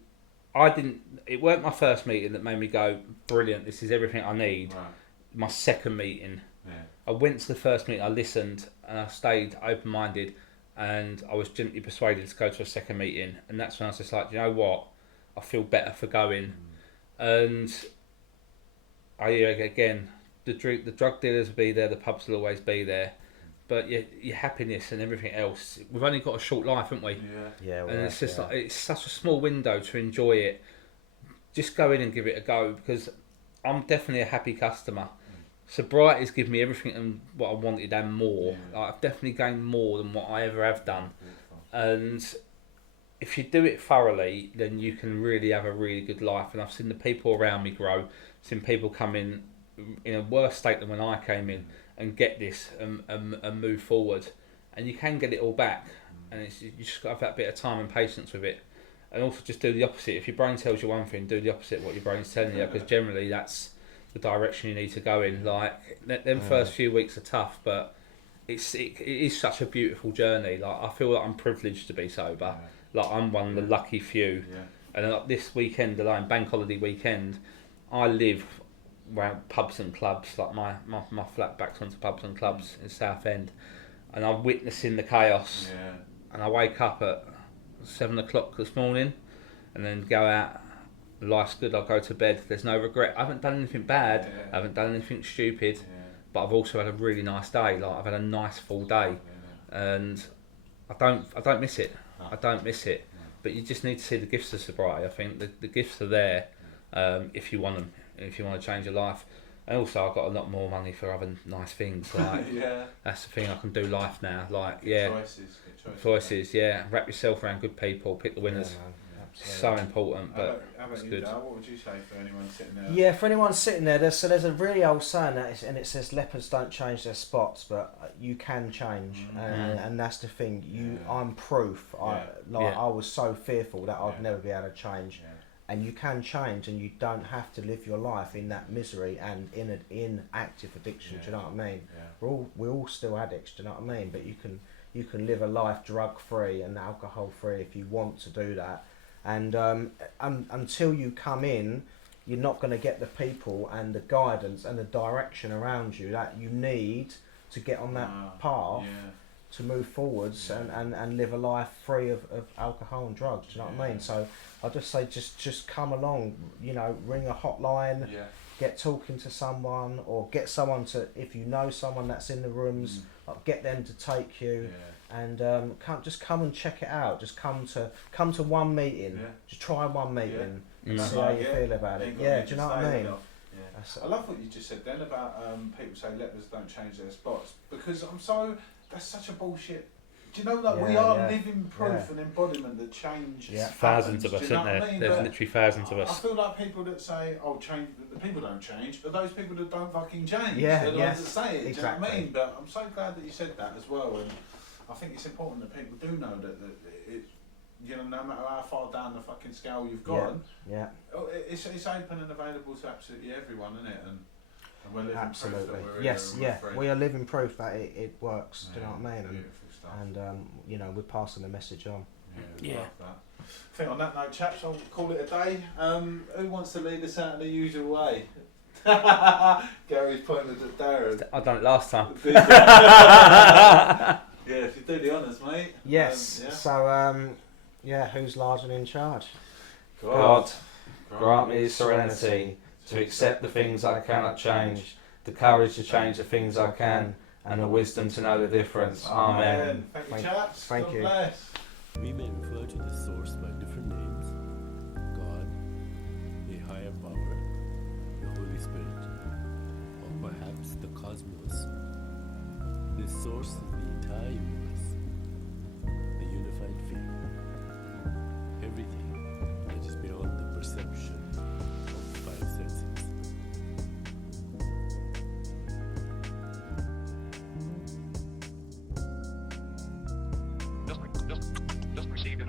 it weren't my first meeting that made me go, brilliant, this is everything I need. Right. My second meeting, I went to the first meeting, I listened, and I stayed open-minded, and I was gently persuaded to go to a second meeting, and that's when I was just like, you know what, I feel better for going. And again, the drug dealers will be there, the pubs will always be there, but your happiness and everything else, we've only got a short life, haven't we? And it's just like, it's such a small window to enjoy it. Just go in and give it a go, because I'm definitely a happy customer. Sobriety's given me everything and what I wanted and more. Like, I've definitely gained more than what I ever have done. And if you do it thoroughly, then you can really have a really good life. And I've seen the people around me grow, seen people come in a worse state than when I came in and get this and move forward. And you can get it all back. And you just got to have that bit of time and patience with it. And also just do the opposite. If your brain tells you one thing, do the opposite of what your brain's telling you, because generally that's the direction you need to go in. Like, them first few weeks are tough, but it is such a beautiful journey. Like, I feel like I'm privileged to be sober. Like, I'm one of the lucky few. And like this weekend alone, bank holiday weekend, I live around pubs and clubs. Like, my flat backs onto pubs and clubs in Southend, and I'm witnessing the chaos. And I wake up at 7 o'clock this morning, and then go out. Life's good, I'll go to bed, there's no regret. I haven't done anything bad, I haven't done anything stupid, but I've also had a really nice day. Like, I've had a nice full day, and I don't miss it. I don't miss it. But you just need to see the gifts of sobriety. I think the gifts are there, if you want them, if you want to change your life. And also, I've got a lot more money for other nice things. Like, that's the thing, I can do life now. Like, choices. Wrap yourself around good people, pick the winners. So important, but it's good. What would you say for anyone sitting there? Yeah, for anyone sitting there, there's a really old saying and it says leopards don't change their spots, but you can change, and that's the thing. I'm proof. I was so fearful that I'd never be able to change, and you can change, and you don't have to live your life in that misery and in active addiction. Do you know what I mean? We're all still addicts. Do you know what I mean? But you can live a life drug free and alcohol free if you want to do that. And until you come in, you're not going to get the people and the guidance and the direction around you that you need to get on that path to move forwards and live a life free of alcohol and drugs. Do you know what I mean? So I just say just come along, ring a hotline, get talking to someone, or get someone to, if you know someone that's in the rooms, get them to take you. And come and check it out. Just come to one meeting. Just try one meeting and see how you feel about it. Yeah, do you know what I mean? I love what you just said then about people say lepers don't change their spots, because that's such a bullshit. Do you know that we are living proof and embodiment that change? Thousands of us, isn't there? There's literally thousands of us. I feel like people that say, change, the people don't change, but those people that don't fucking change. They're the ones that say it. Exactly. Do you know what I mean? But I'm so glad that you said that as well. And I think it's important that people do know that it, no matter how far down the fucking scale you've gone, it's open and available to absolutely everyone, isn't it? And we're living proof that we're we are living proof that it works. Do you know what I mean? Beautiful stuff. And we're passing the message on. I think on that note, chaps, I'll call it a day. Who wants to lead us out in the usual way? Gary's pointed at Darren. I done it last time. Yeah, if you do the honours, mate. Yes. Yeah. So, who's large and in charge? God, grant me serenity to accept the things I cannot change, the courage to change the things I can, and the wisdom to know the difference. Amen. Thank you, chaps. Thank God you. Bless. We may refer to the source by different names: God, a higher power, the Holy Spirit, or perhaps the cosmos. This source is the entire universe, the unified field, everything that is beyond the perception of the five senses. Just received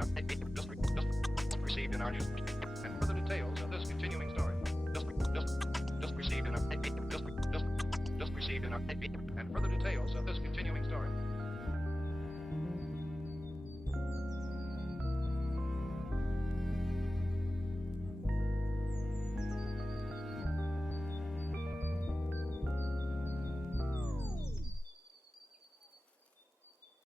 an audio